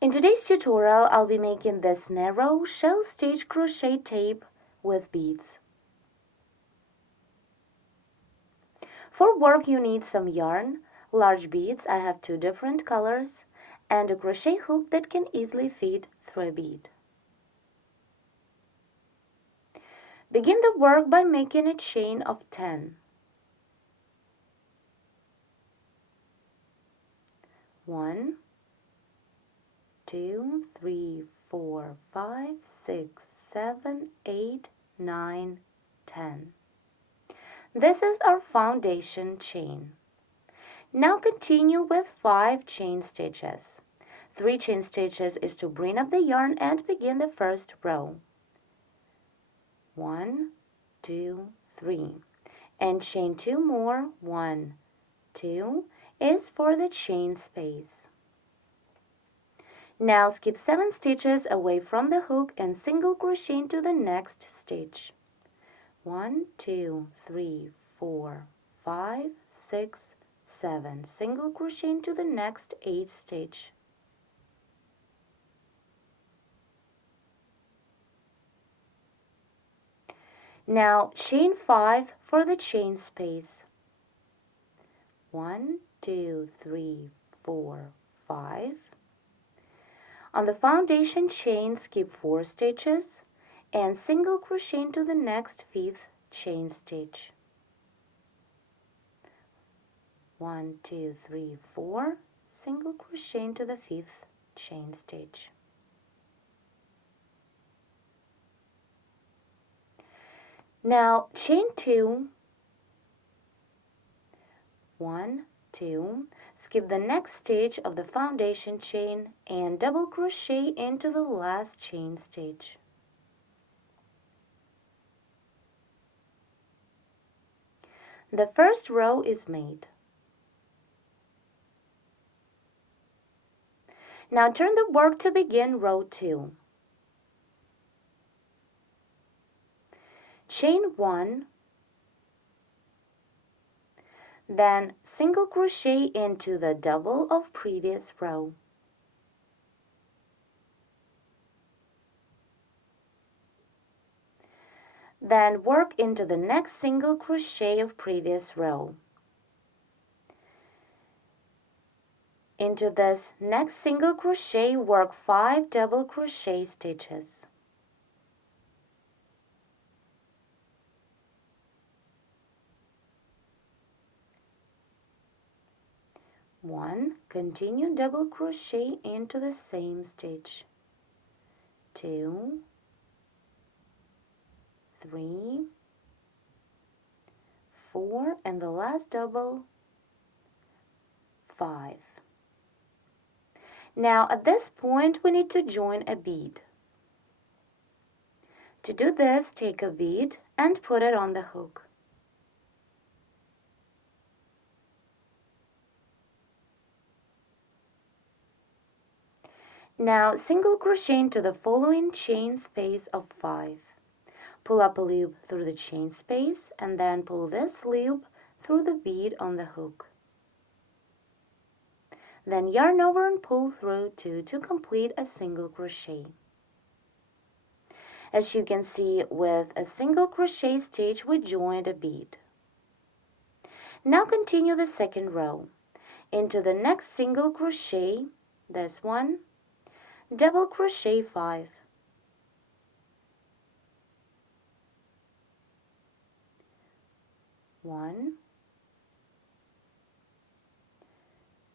In today's tutorial, I'll be making this narrow shell stitch crochet tape with beads. For work, you need some yarn, large beads, I have 2 different colors, and a crochet hook that can easily fit through a bead. Begin the work by making a chain of 10. 1, 2, 3, 4, 5, 6, 7, 8, 9, 10. This is our foundation chain. Now continue with 5 chain stitches. 3 chain stitches is to bring up the yarn and begin the first row. 1, 2, 3. And chain 2 more. 1, 2 is for the chain space. Now skip 7 stitches away from the hook and single crochet into the next stitch. 1, 2, 3, 4, 5, 6, 7. Single crochet into the next 8 stitch. Now chain 5 for the chain space. 1, 2, 3, 4, 5. On the foundation chain, skip 4 stitches and single crochet into the next 5th chain stitch. 1, 2, 3, 4, single crochet into the 5th chain stitch. Now chain 2, 1, 2, skip the next stitch of the foundation chain and double crochet into the last chain stitch. The first row is made. Now turn the work to begin row 2. Chain 1, then single crochet into the double of previous row. Then work into the next single crochet of previous row. Into this next single crochet, work 5 double crochet stitches. One, continue double crochet into the same stitch. 2, 3, 4, and the last double, 5. Now at this point we need to join a bead. To do this, take a bead and put it on the hook. Now single crochet into the following chain space of 5. Pull up a loop through the chain space and then pull this loop through the bead on the hook. Then yarn over and pull through 2 to complete a single crochet. As you can see, with a single crochet stitch we joined a bead. Now continue the second row. Into the next single crochet, this one, double crochet 5. One,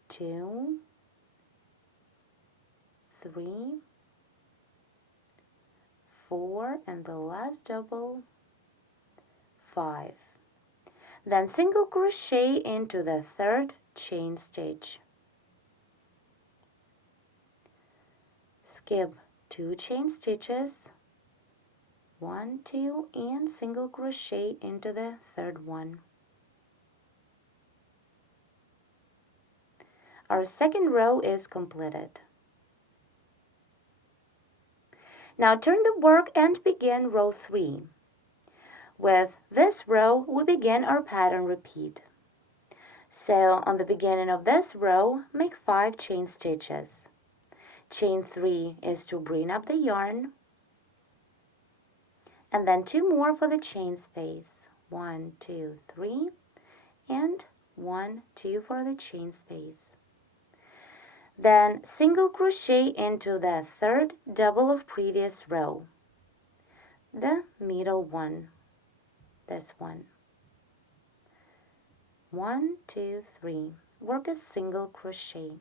2, 3, 4, and the last double, 5. Then single crochet into the third chain stitch. Skip 2 chain stitches, 1, 2, and single crochet into the third one. Our second row is completed. Now turn the work and begin row 3. With this row, we begin our pattern repeat. So on the beginning of this row, make 5 chain stitches. Chain 3 is to bring up the yarn, and then 2 more for the chain space. 1, 2, 3, and 1, 2 for the chain space. Then single crochet into the third double of previous row, the middle one, this one. 1, 2, 3. Work a single crochet.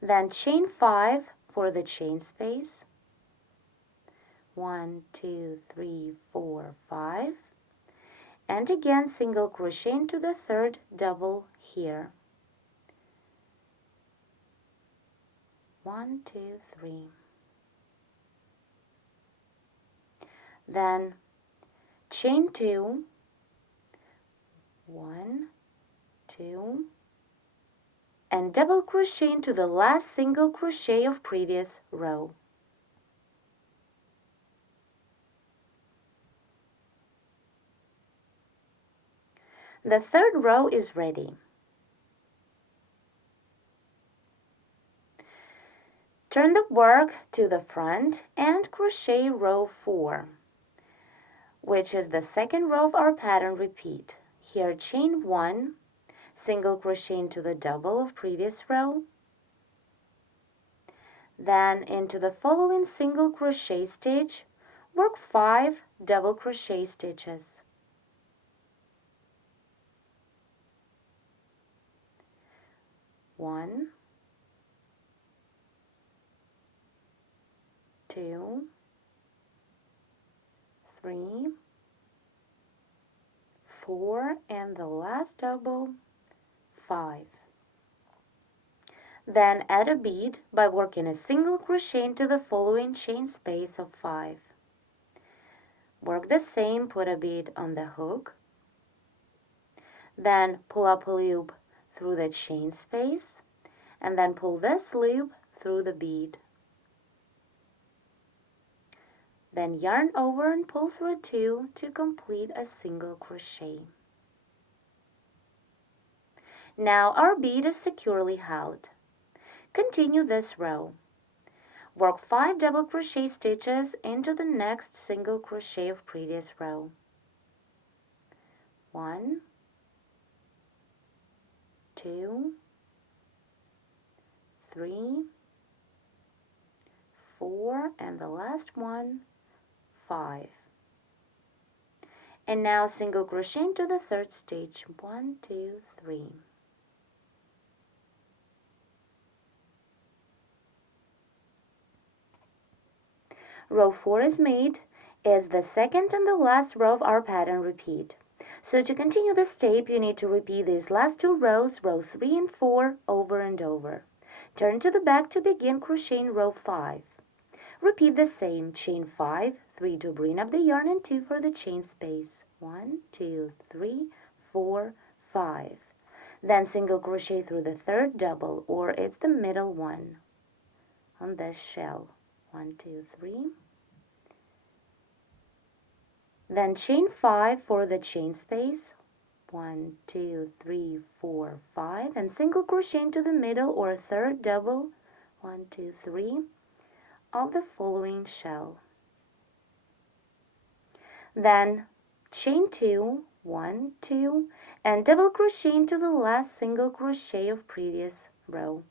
Then chain 5 for the chain space. 1, 2, 3, 4, 5. And again single crochet into the third double here. 1, 2, 3. Then chain 2, 1, 2, and double crochet into the last single crochet of previous row. The third row is ready. Turn the work to the front and crochet row 4, which is the second row of our pattern repeat. Here chain 1, single crochet into the double of previous row, then into the following single crochet stitch, work 5 double crochet stitches. 1, 2, 3, 4, and the last double, 5. Then add a bead by working a single crochet into the following chain space of 5. Work the same, put a bead on the hook, then pull up a loop through the chain space, and then pull this loop through the bead. Then yarn over and pull through 2 to complete a single crochet. Now our bead is securely held. Continue this row. Work 5 double crochet stitches into the next single crochet of previous row. 1, 2, 3, 4, and the last one, 5. And now single crochet into the third stitch. 1, 2, 3. Row 4 is made, is the second and the last row of our pattern repeat. So to continue this step, you need to repeat these last 2 rows, row 3 and 4, over and over. Turn to the back to begin crocheting row 5. Repeat the same, chain 5, 3 to bring up the yarn, and 2 for the chain space. 1, 2, 3, 4, 5. Then single crochet through the third double, or it's the middle one on this shell. 1, 2, 3. Then chain 5 for the chain space. 1, 2, 3, 4, 5, and single crochet into the middle or third double. 1, 2, 3 of the following shell. Then chain 2, 1, 2, and double crochet into the last single crochet of previous row.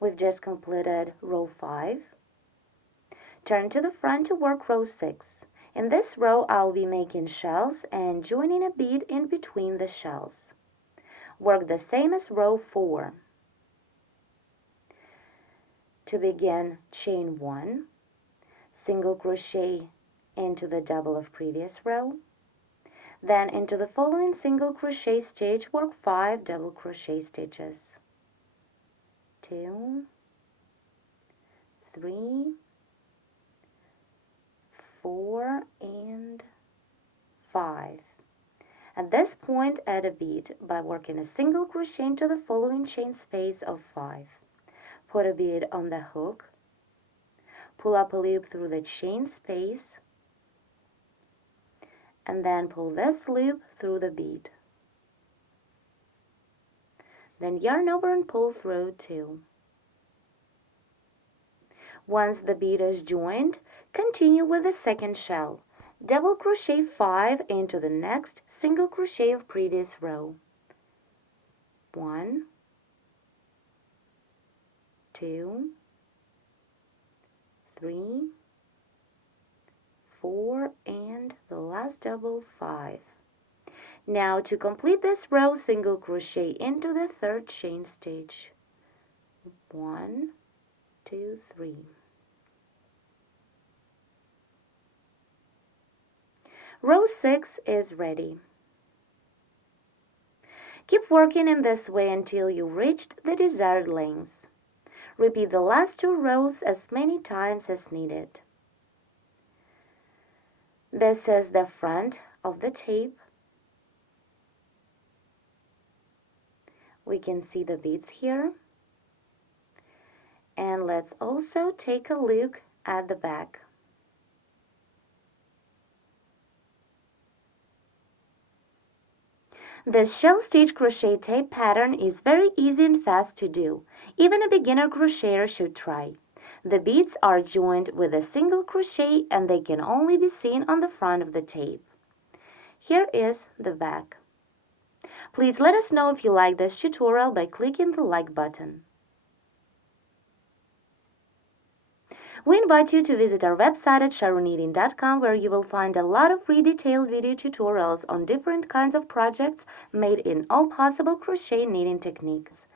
We've just completed row 5. Turn to the front to work row 6. In this row, I'll be making shells and joining a bead in between the shells. Work the same as row 4. To begin, chain 1, single crochet into the double of previous row, then into the following single crochet stitch, work 5 double crochet stitches. 2, 3, 4, and 5. At this point, add a bead by working a single crochet into the following chain space of 5. Put a bead on the hook, pull up a loop through the chain space, and then pull this loop through the bead. Then yarn over and pull through 2. Once the bead is joined, continue with the second shell. Double crochet 5 into the next single crochet of previous row. 1, 2, 3, 4, and the last double 5. Now to complete this row, single crochet into the third chain stitch. 1, 2, 3. Row 6 is ready. Keep working in this way until you've reached the desired length. Repeat the last 2 rows as many times as needed. This is the front of the tape. We can see the beads here. And let's also take a look at the back. This shell stitch crochet tape pattern is very easy and fast to do. Even a beginner crocheter should try. The beads are joined with a single crochet and they can only be seen on the front of the tape. Here is the back. Please let us know if you like this tutorial by clicking the like button. We invite you to visit our website at SharonKnitting.com, where you will find a lot of free detailed video tutorials on different kinds of projects made in all possible crochet knitting techniques.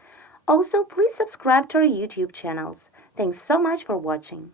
Also, please subscribe to our YouTube channels. Thanks so much for watching.